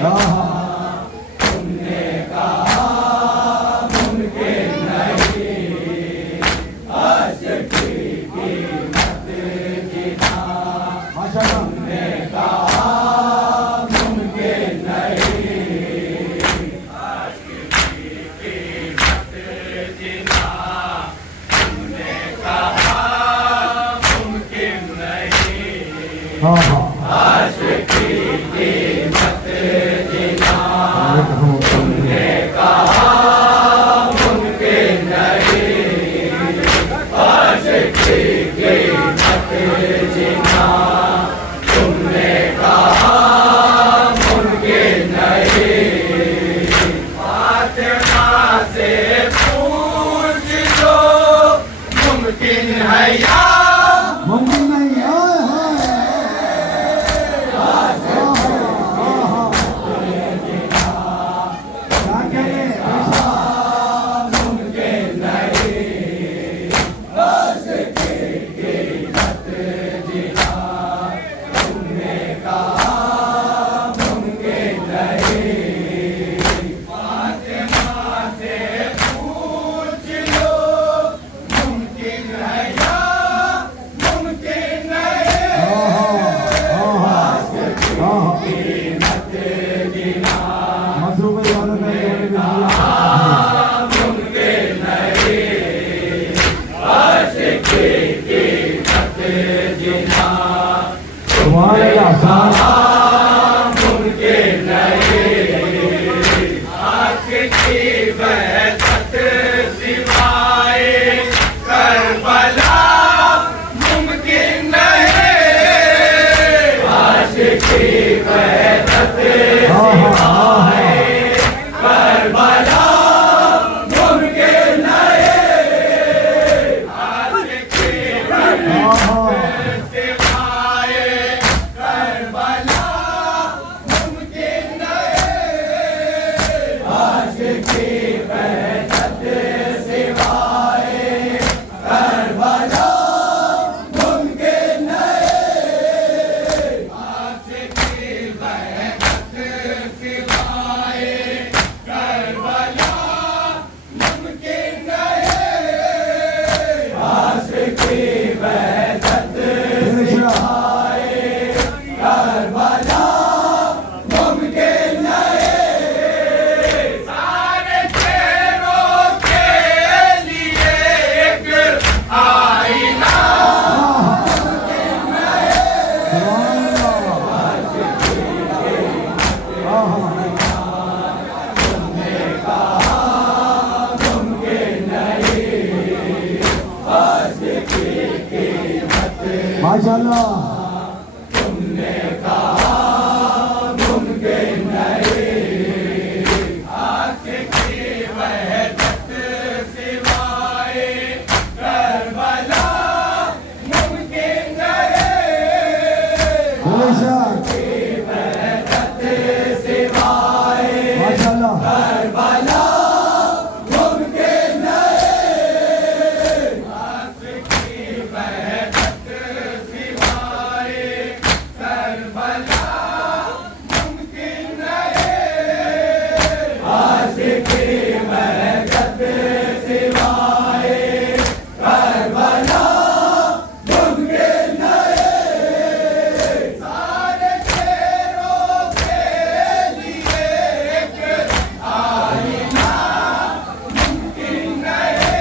तुमने कहा मुमकिन नहीं आशिक की कीमत जीना। तुमने कहा मुमकिन नहीं आशिक की कीमत जीना। तुमने कहा मुमकिन नहीं आशिक की कीमत जीना। तुमने कहा मुमकिन नहीं आशिक की कीमत जीना। तुमने कहा मुमकिन नहीं। फातिमा से पूछ लो मुमकिन है या मुमकिन नहीं तुम्हारे आसान मुमकिन नहीं आशिक की वहदत सिवाए करबला मुमकिन नहीं। आशिक की वहदत सिवाए करबला मुमकिन नहीं। आशिक की वहदत सिवाए करबला मुमकिन नहीं। आशिक की वहदत सिवाए करबला मुमकिन नहीं। आशिक की वहदत सिवाए करबला मुमकिन नहीं। आशिक की वहदत सिवाए करबला मुमकिन नहीं। सारे चेहरों के लिए एक आईना मुमकिन नहीं। आशिक की कीमत माशाल्लाह तुमने कहा मुमकिन नहीं। आशिक की वहदत सिवाए करबला मुमकिन नहीं। बेशक की वहदत सिवाए माशाल्लाह करबला मुमकिन नहीं। आशिक की वहदत सिवाए करबला मुमकिन नहीं। आशिक की वहदत सिवाए करबला मुमकिन नहीं। सारे चेहरों के लिए एक आईना मुमकिन नहीं।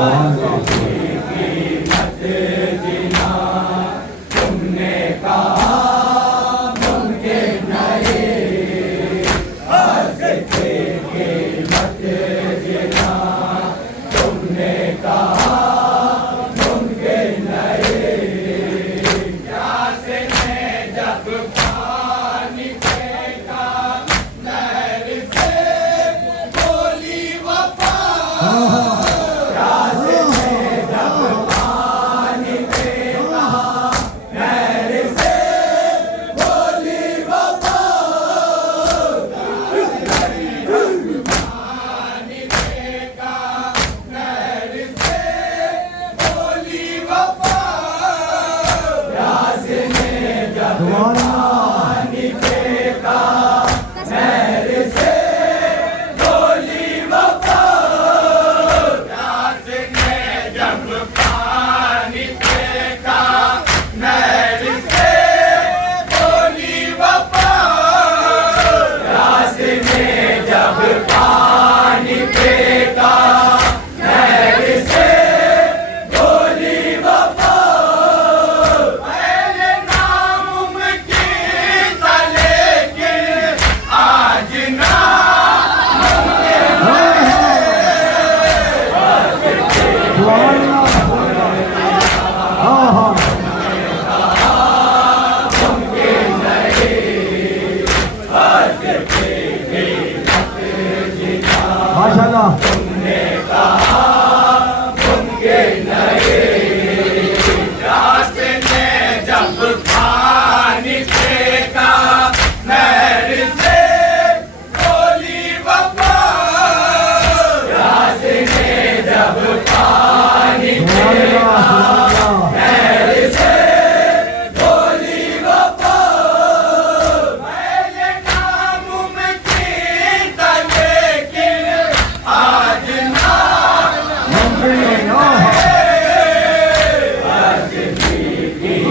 आशिक की कीमत जीना। तुमने कहा मुमकिन नहीं। आशिक की कीमत जीना। तुमने कहा मुमकिन नहीं। प्यासे ने जब पानी फेंका नहर से बोली वफा। प्यासे ने जब पानी फेंका नहर से बोली वफा। पानी फेंका नहर से बोली वफा। प्यासे ने जब पानी फेंका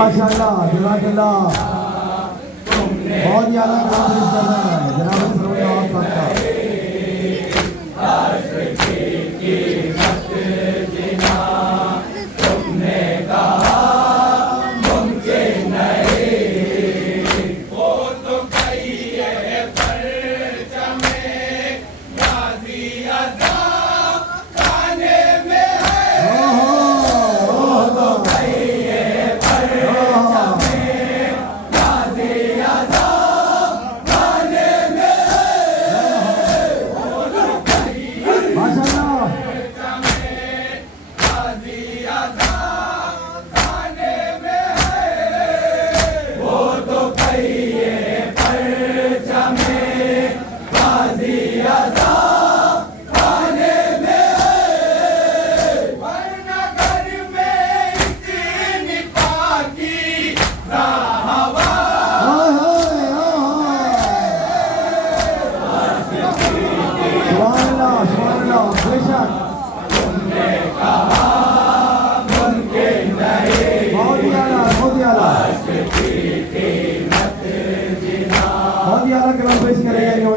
माशाल्लाह जज़ाकल्लाह बहुत ही आला काम पेश कर रहे हैं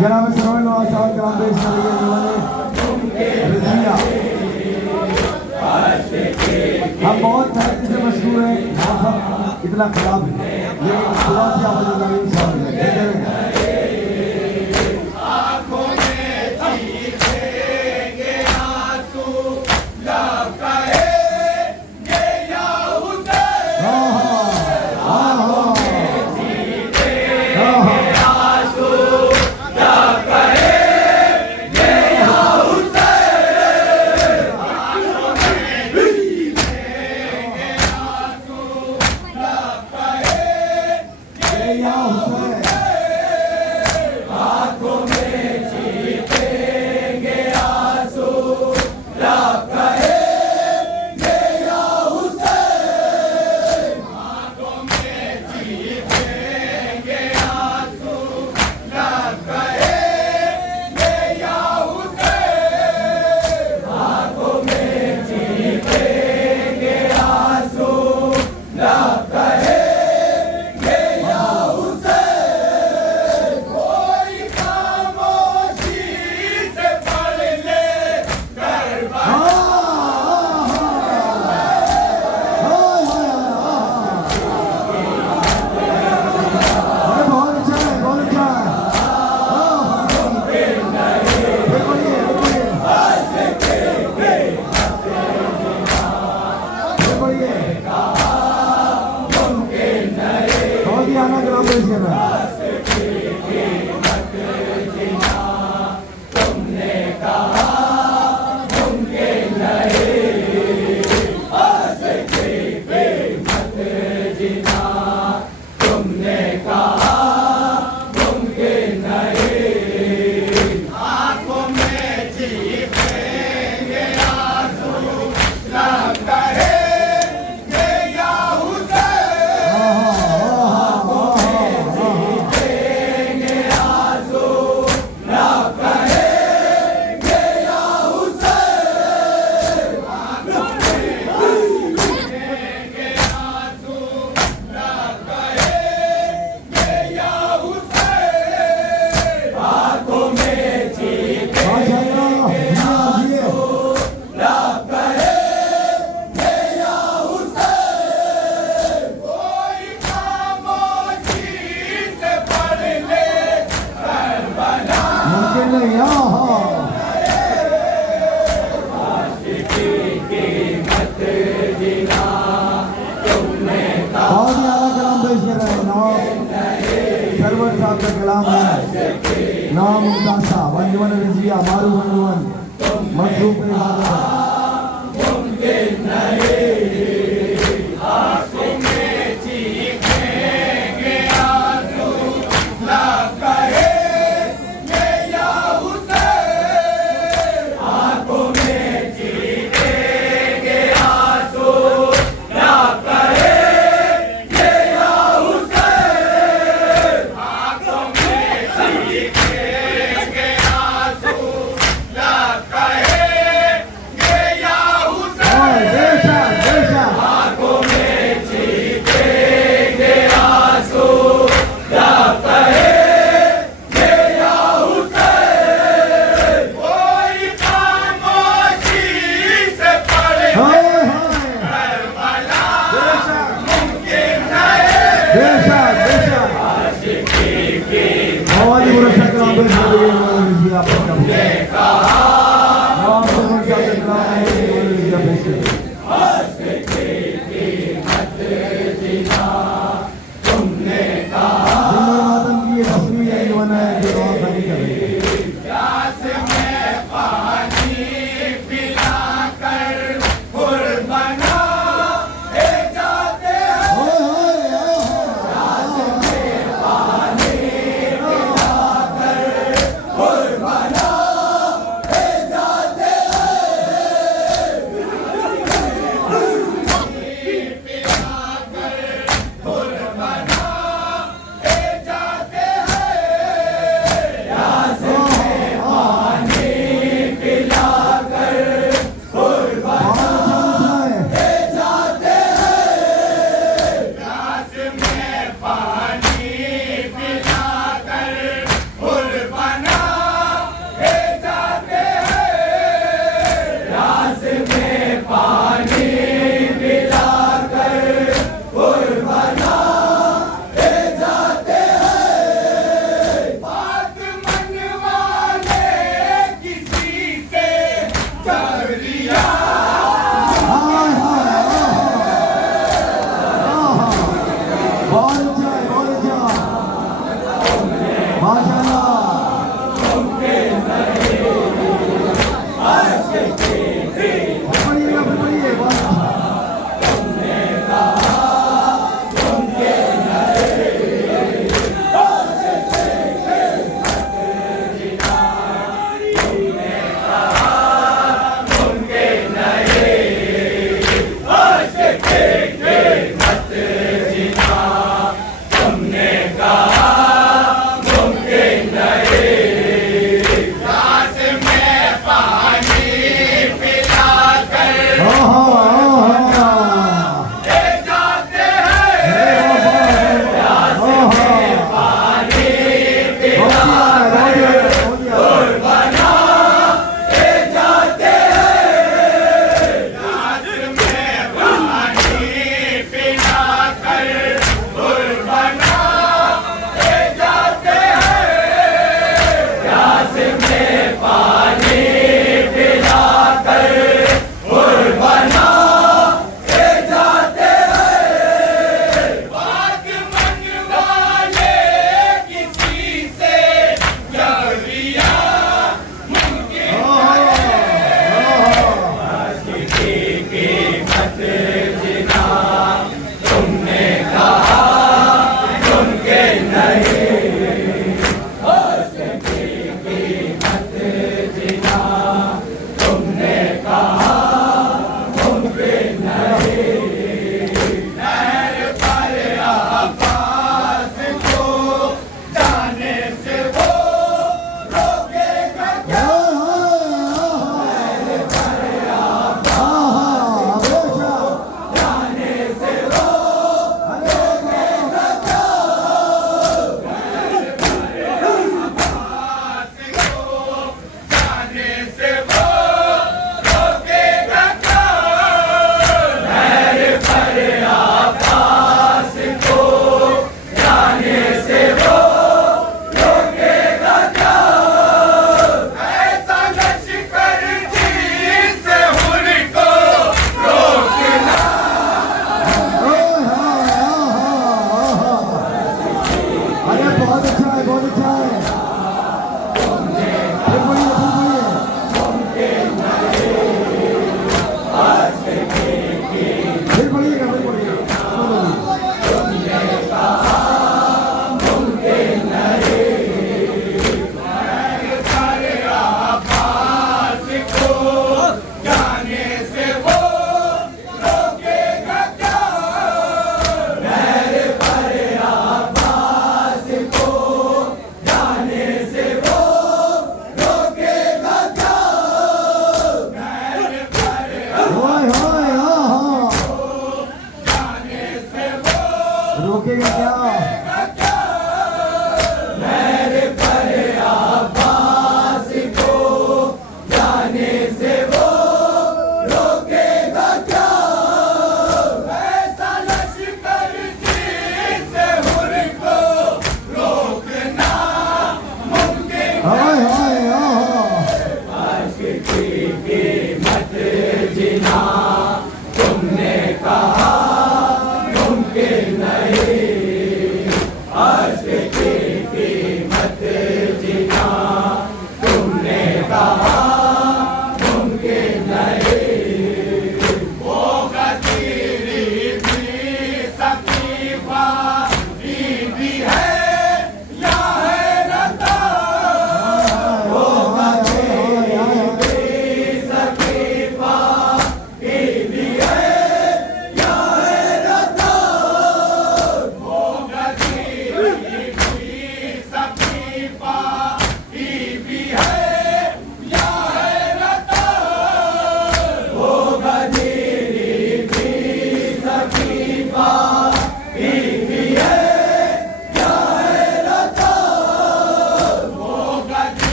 जनाब सरोज नवाज साहब का जनाब सरोज नवाज साहब का पेश करेंगे हम बहुत तरक्की से मशहूर हैं मौसम इतना खराब है लेकिन खुदा से आप कलाम है नाम उदासा वंजवन रिजिया मारू वंजवन मखलूक इबादत मुमकिन नहीं आंखों में चीखेंगे आंसू ना कहे ये या हुसैन आंखों में चीखेंगे आंसू ना कहे ये या हुसैन आंखों में चीखेंगे आंसू ना कहे ये या हुसैन देशा देशा आंखों में चीखेंगे आंसू ना कहे ये या हुसैन कोई खामोशी से पढ़े हाय हाय करबला देशा मुमकिन नहीं देशा देशा आशिकी की बहुत ही बुरा कलाम है वंजवन रिजिया आपका नाम से उनका कलाम है वंजवन रिजिया बेशक तुमने कहा जिन्होंने मातम की ये तस्वीर है जो है जो दुआ खाली कर रही है प्यास में पानी पिलाकर कुर्बाना ले जाते हैं कुर्बाना ले जाते हैं पिलाकर कुर्बाना ले जाते हैं प्यास में पानी पिलाकर कुर्बाना ले जाते हैं प्यास में पानी पिलाकर कुर्बाना ले जाते हैं प्यास में पानी पिलाकर कुर्बाना ले जाते हैं बात मनवाने किसी से जबरिया हाय हाय बहुत अच्छा है बहुत अच्छा माशाल्लाह पढ़िएगा फिर पढ़िए बहुत अच्छा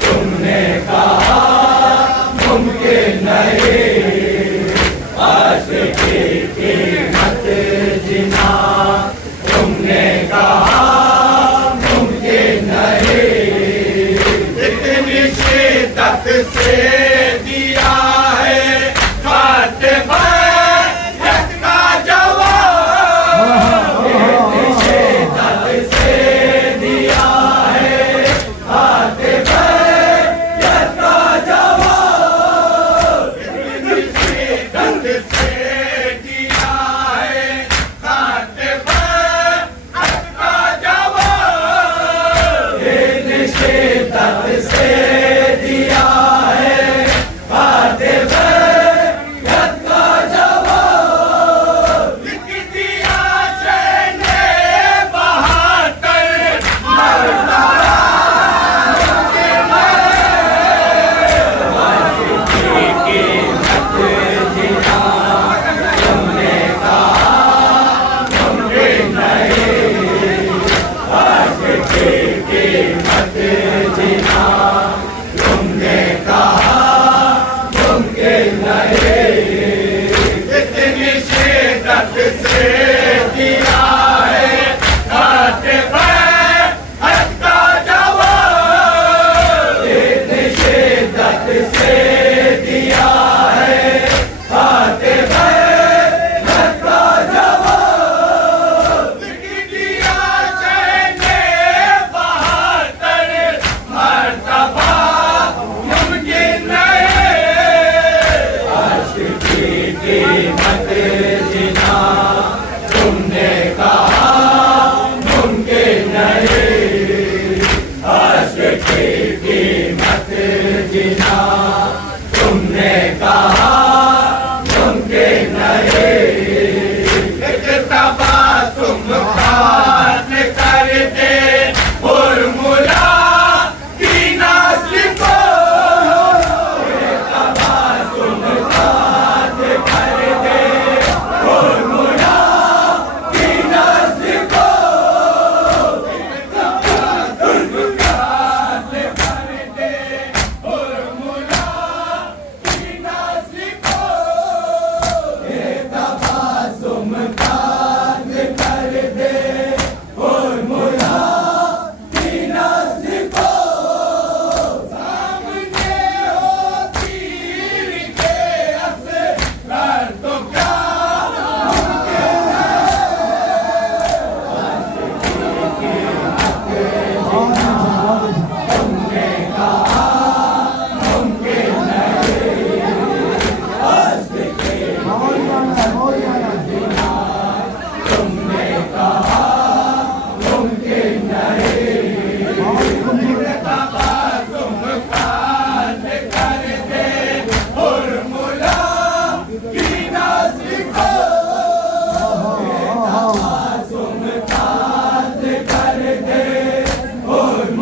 तुमने कहा मुमकिन नहीं, आशिकी की मत जीना, तुमने कहा मुमकिन नहीं। इतनी शिद्दत से दिया है खाते बैत का जवाब, इतनी शिद्दत से दिया है खाते बैत का जवाब, इतनी शिद्दत से दिया है खाते बैत का जवाब, इतनी शिद्दत से दिया है खाते बैत का जवाब। लिख दिया शहने बहादुर मरतबा मुमकिन है, आशिकी की मत जीना, तुमने कहा मुमकिन नहीं, आशिकी की मत जीना, तुमने कहा मुमकिन नहीं। इतनी शिद्दत से दिया है खाते बैत का जवाब, इतनी शिद्दत से दिया है खाते बैत का जवाब। लिख दिया शहने बहादुर मरतबा मुमकिन नहीं, आशिकी की मत जीना, तुमने कहा मुमकिन नहीं, आशिकी की मत जीना, तुमने कहा मुमकिन नहीं। एक तबासुम खान कर दे उर्मुला की नस्ल को, एक तबासुम खान कर दे उर्मुला की नस्ल को, एक तबासुम खान कर दे उर्मुला की नस्ल को, एक तबासुम खान कर दे उर्मुला की नस्ल को, सामने हो तीर के असर तो क्या तुमने कहा मुमकिन नहीं, आशिकी तुमने कहा मुमकिन नहीं। तबासुम खान कर दे उर्मुला की नस्ल को, तबासुम खान कर दे उर्मुला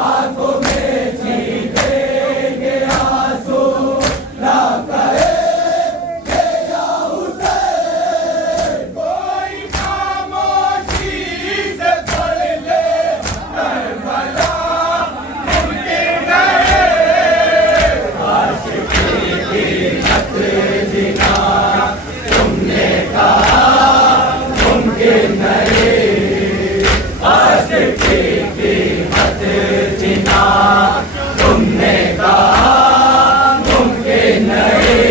आंखों में छीटेंगे आंसू ना कहेंगे या हुसैन कोई खामोशी से पढ़ ले करबला मुमकिन नहीं आशिकी की मत जीना तुमने कहा मुमकिन नहीं आशिकी की मत जीना तुमने कहा मुमकिन नहीं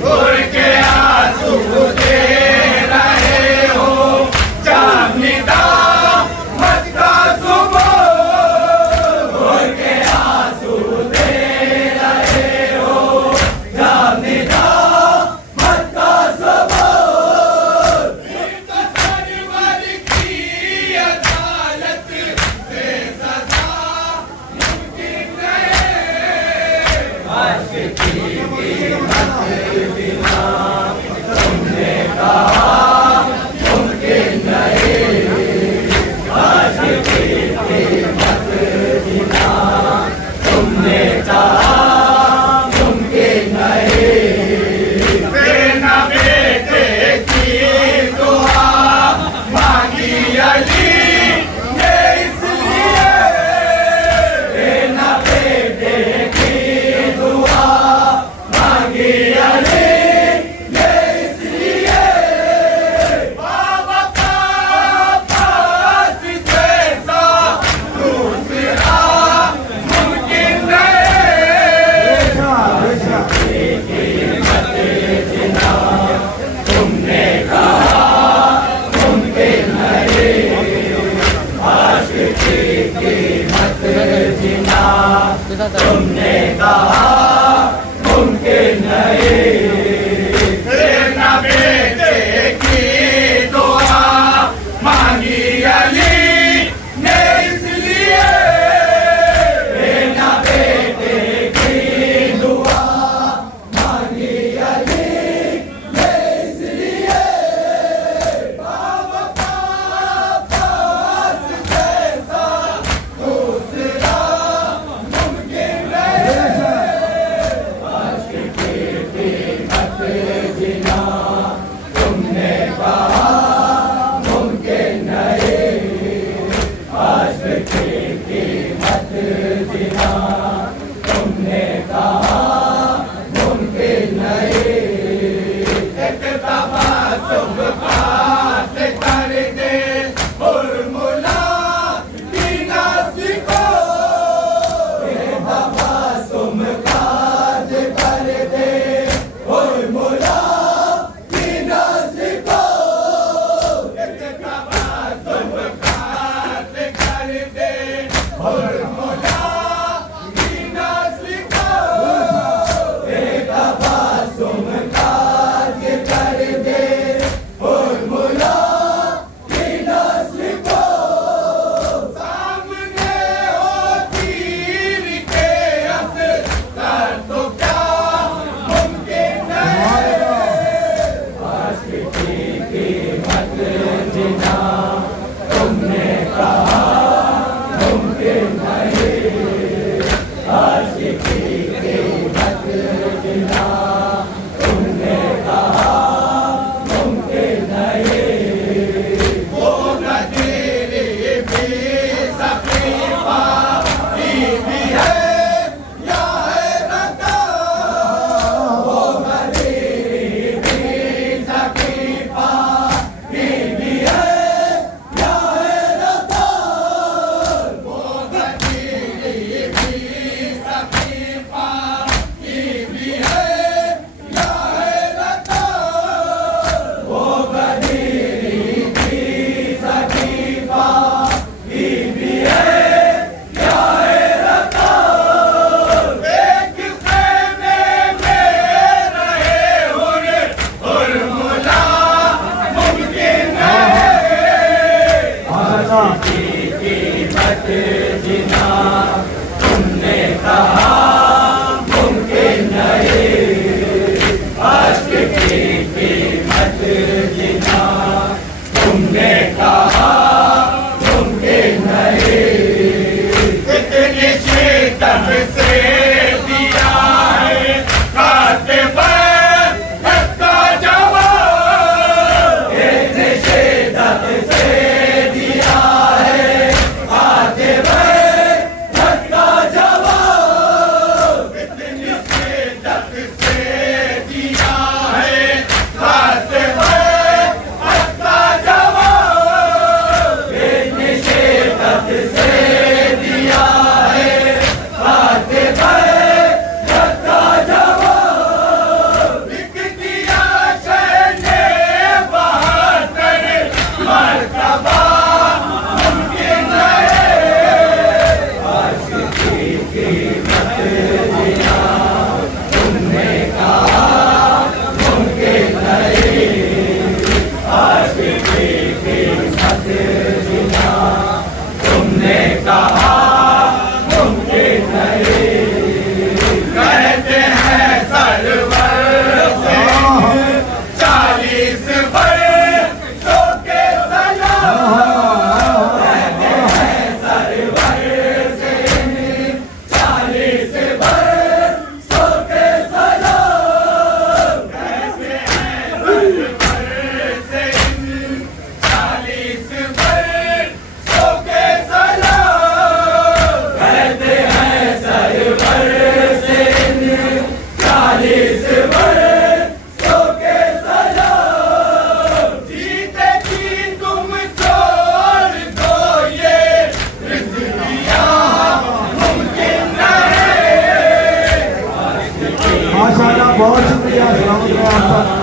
घुर के आंसू दे रहे हो जामिदा मत का सुबह घुर के आंसू दे रहे हो जामिदा मत का सुबह सरवर की अदालत से सजा मुमकिन नहीं आशिकी की मत बिना तुमने कहा मुमकिन नहीं आशिकी की मत बिना तुमने कहा मुमकिन नहीं बेना बेटे की दुआ मांगी अली ने इसलिए बेना बेटे की दुआ मांगी अली ने इसलिए बाबा का पास जैसा दूसरा मुमकिन नहीं कीमत जिना तुमने कहा मुमकिन नहीं आशिकी कीमत जिना तुमने कहा मुमकिन नहीं बेना बेटे की दुआ मांगी अली ने इसलिए बेना बेटे की दुआ मांगी अली ने इसलिए बाबा का पास जैसा दूसरा मुमकिन नहीं आशिकी कीमत जिना तुमने कहा मुमकिन नहीं आशिकी कीमत जिना तुमने कहा मुमकिन नहीं एक तबासुम बात कर दे उर्मुला की नाज़ी को एक तबासुम बात कर दे उर्मुला की नाज़ी को एक तबासुम बात कर दे उर्मुला की नाज़ी को एक तबासुम बात कर दे उर्मुला की नाज़ी को सामने हो तीर के असर तो क्या मुमकिन नहीं आशिकी कीमत जिना तुमने कहा मुमकिन नहीं आशिकी कीमत जिना तुमने कहा मुमकिन नहीं वो नदीर भी सकीफा भी है या है रता वो नदीर भी सकीफा भी है या है रता वो नदीर बहुत शुक्रिया, सलामत रहे आप सब।